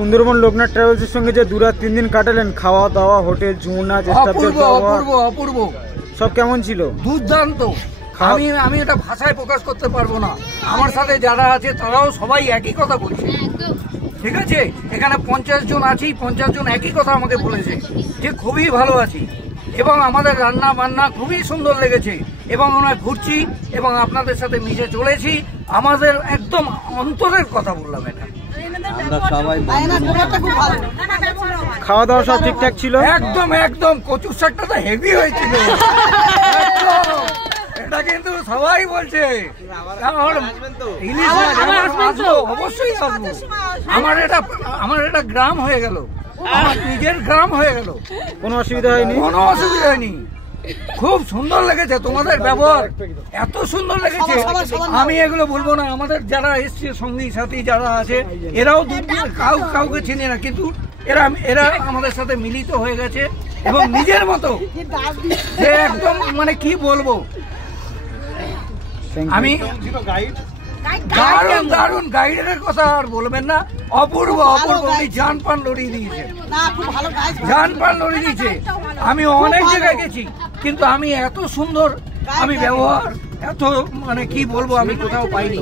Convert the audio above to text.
সুন্দরবন লোকনাথ ট্রাভেলসের সঙ্গে যে 2 রাত 3 দিন কাটালেন, খাওয়া দাওয়া, হোটেল, ঝুমুর নাচ, অপূর্ব সব কেমন ছিল? দুর্দান্ত। আমি এটা ভাষায় প্রকাশ করতে পারবো না। আমার সাথে যারা আছে তারাও সবাই একই কথা বলছে, ঠিক আছে? এখানে 50 জন আছি, 50 জন একই কথা আমাকে বলেছে যে খুবই ভালো আছি এবং আমাদের রান্না বান্না খুবই সুন্দর লেগেছে এবং আমরা ঘুরছি এবং আপনাদের সাথে মিশে চলেছি। আমাদের একদম অন্তরের কথা বললাম এটা। খাওয়া দাওয়া সব ঠিকঠাক ছিল? একদম কচুর শাকটা তো হেভি হয়েছিল, এটা কিন্তু সবাই বলছে। অবশ্যই আসবো। আমার এটা গ্রাম হয়ে গেল, আমার নিজের গ্রাম হয়ে গেল। কোনো অসুবিধা হয়নি? কোনো অসুবিধা হয়নি। খুব সুন্দর লেগেছে তোমাদের ব্যবহার, এত সুন্দর লেগেছে। আমি এগুলো বলবো না। আমাদের যারা এসছে সঙ্গী সাথী যারা আছে এরাও কাউকে চিনি না, কিন্তু এরা আমাদের সাথে মিলিত হয়ে গেছে এবং নিজের মতো যে একদম মানে কি বলবো। আমি দারুণ গাইডের কথা আর বলবেন না। অপূর্ব উনি জান পান লড়িয়ে দিয়েছে, আমি অনেক জায়গায় গেছি কিন্তু আমি এত সুন্দর আমি ব্যবহার এত মানে কি বলবো আমি কোথাও পাইনি।